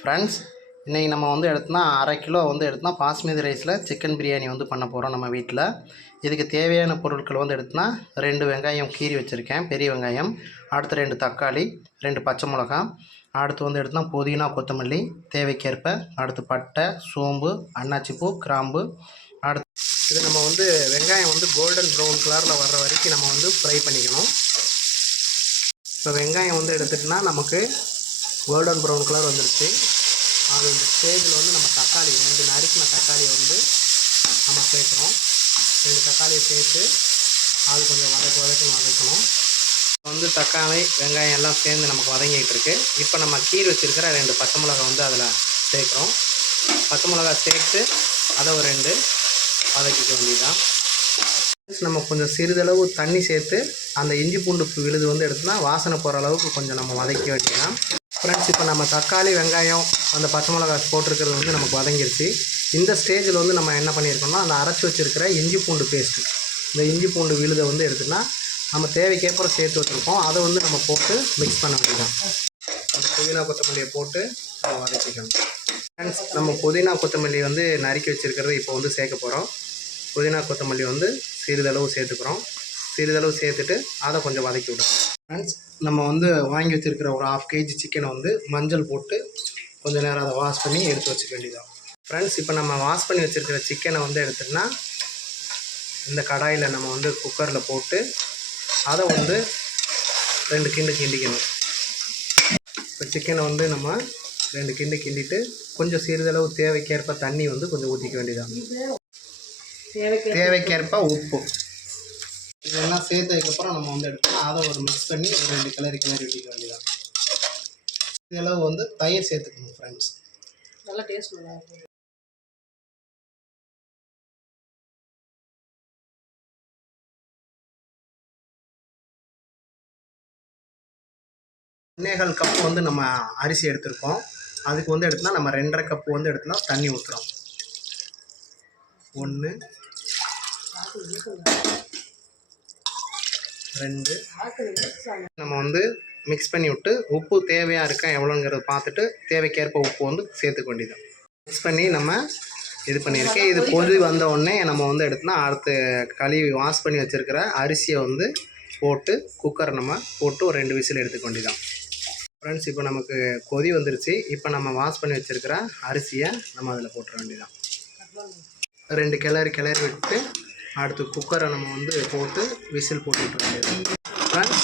Friends, இன்றைக்கி நம்ம வந்து எடுத்தோம்னா 1/2 கிலோ வந்து எடுத்தோம்னா பாஸ்மதி ரைஸில் சிக்கன் பிரியாணி வந்து பண்ண போகிறோம் நம்ம வீட்டில். இதுக்கு தேவையான பொருட்கள் வந்து எடுத்தோம்னா 2 வெங்காயம் கீறி வச்சுருக்கேன், பெரிய வெங்காயம். அடுத்து 2 தக்காளி, 2 பச்சை மிளகா. அடுத்து வந்து எடுத்தோம்னா புதினா, கொத்தமல்லி தேவைக்கேற்ப. அடுத்து பட்டை, சோம்பு, அன்னாச்சிப்பூ, கிராம்பு. அடுத்து இது நம்ம வந்து வெங்காயம் வந்து கோல்டன் ப்ரௌன் கலரில் வர்ற வரைக்கும் நம்ம வந்து ஃப்ரை பண்ணிக்கணும். இப்போ வெங்காயம் வந்து எடுத்துகிட்டோன்னா நமக்கு கோல்டன் ப்ரௌன் கலர் வந்துருச்சு. அது இந்த ஸ்டேஜில் வந்து நம்ம தக்காளி 2 நறுக்கின தக்காளியை வந்து நம்ம சேர்க்குறோம். 2 தக்காளியை சேர்த்து அது கொஞ்சம் வதக்கணும். இப்போ வந்து தக்காளி வெங்காயம் எல்லாம் சேர்ந்து நமக்கு வதங்கிட்டு இருக்கு. இப்போ நம்ம கீறி வச்சுருக்கிற 2 பச்சை மிளகா வந்து அதில் சேர்க்குறோம். பச்சை மிளகா சேர்த்து அதை ஒரு 2 வதக்கிக்க வேண்டியதுதான். நம்ம கொஞ்சம் சிறிதளவு தண்ணி சேர்த்து அந்த இஞ்சி பூண்டு விழுது வந்து எடுத்தோம்னா வாசனை போகிற அளவுக்கு கொஞ்சம் நம்ம வதக்கி வச்சுக்கலாம். ஃப்ரெண்ட்ஸ், இப்போ நம்ம தக்காளி வெங்காயம் அந்த பச்சை மிளகா போட்டிருக்கிறது வந்து நமக்கு வதங்கிருச்சு. இந்த ஸ்டேஜில் வந்து நம்ம என்ன பண்ணியிருக்கோம்னா அந்த அரைச்சி வச்சுருக்கிற இஞ்சி பூண்டு பேஸ்ட்டு, இந்த இஞ்சி பூண்டு விழுதை வந்து எடுத்துன்னா நம்ம தேவைக்கேற்ப சேர்த்து வச்சுருக்கோம். அதை வந்து நம்ம போட்டு மிக்ஸ் பண்ண வேண்டியதான். அந்த புதினா கொத்தமல்லியை போட்டு நம்ம வதக்கிக்கணும். ஃப்ரெண்ட்ஸ், நம்ம புதினா கொத்தமல்லி வந்து நறுக்கி வச்சுருக்கிறது இப்போ வந்து சேர்க்க போகிறோம். புதினா கொத்தமல்லி வந்து சிறிதளவு சேர்த்துக்கிறோம். சிறிதளவு சேர்த்துட்டு அதை கொஞ்சம் வதக்கி விடுறோம். ஃப்ரெண்ட்ஸ், நம்ம வந்து வாங்கி வச்சுருக்கிற ஒரு 1/2 kg சிக்கனை வந்து மஞ்சள் போட்டு கொஞ்சம் நேரம் அதை வாஷ் பண்ணி எடுத்து வச்சுக்க வேண்டியதான். ஃப்ரெண்ட்ஸ், இப்போ நம்ம வாஷ் பண்ணி வச்சுருக்கிற சிக்கனை வந்து எடுத்துகிட்டோன்னா இந்த கடாயில் நம்ம வந்து குக்கரில் போட்டு அதை வந்து 2 கிண்டு கிண்டிக்கணும். இப்போ சிக்கனை வந்து நம்ம 2 கிண்டு கிண்டிட்டு கொஞ்சம் சிறிதளவு தேவைக்கேற்ப தண்ணி வந்து கொஞ்சம் ஊற்றிக்க வேண்டியதான். தேவைக்கேற்ப உப்பு இதெல்லாம் சேர்த்ததுக்கப்புறம் நம்ம வந்து எடுத்தோம்னா அதை ஒரு மிக்ஸ் பண்ணி ஒரு 2 கிளறி விட்டுக்க வேண்டியதான். இதெல்லாம் வந்து தயிர் சேர்த்துக்கணும். ஃப்ரெண்ட்ஸ், நல்லா டேஸ்ட் நல்லா இருக்கும். ஒன்னேகால் கப்பு வந்து நம்ம அரிசி எடுத்துருக்கோம். அதுக்கு வந்து எடுத்தோம்னா நம்ம 2.5 கப்பு வந்து எடுத்தோம்னா தண்ணி ஊற்றுறோம். 1 2 நம்ம வந்து மிக்ஸ் பண்ணி விட்டு உப்பு தேவையாக இருக்கா எவ்வளோங்கிறத பார்த்துட்டு தேவைக்கேற்ப உப்பு வந்து சேர்த்துக்க வேண்டியதான். மிக்ஸ் பண்ணி நம்ம இது பண்ணியிருக்கேன். இது கொதி வந்த உடனே நம்ம வந்து எடுத்தோம்னா அடுத்து கழுவி வாஷ் பண்ணி வச்சுருக்கிற அரிசியை வந்து போட்டு குக்கரை நம்ம போட்டு ஒரு 2 விசில் எடுத்துக்க வேண்டியதான். ஃப்ரெண்ட்ஸ், இப்போ நமக்கு கொதி வந்துருச்சு. இப்போ நம்ம வாஷ் பண்ணி வச்சுருக்கிற அரிசியை நம்ம அதில் போட்டுற வேண்டியதான். 2 கிளறி விட்டு அடுத்து குக்கரை நம்ம வந்து போட்டு விசில் போட்டு விட்டுற வேண்டியது. ஃப்ரெண்ட்ஸ்,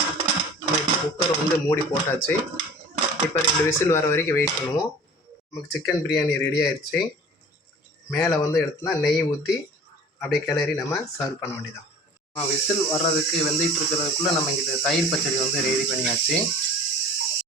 குக்கர் வந்து மூடி போட்டாச்சு. இப்போ 2 விசில் வர வரைக்கும் வெயிட் பண்ணுவோம். நமக்கு சிக்கன் பிரியாணி ரெடி ஆயிடுச்சு. மேலே வந்து எடுத்தோம்னா நெய் ஊற்றி அப்படியே கிளறி நம்ம சர்வ் பண்ண வேண்டியதான். விசில் வர்றதுக்கு வெந்துட்டு இருக்கிறதுக்குள்ளே நம்ம இங்கிட்ட தயிர் பச்சடி வந்து ரெடி பண்ணியாச்சு.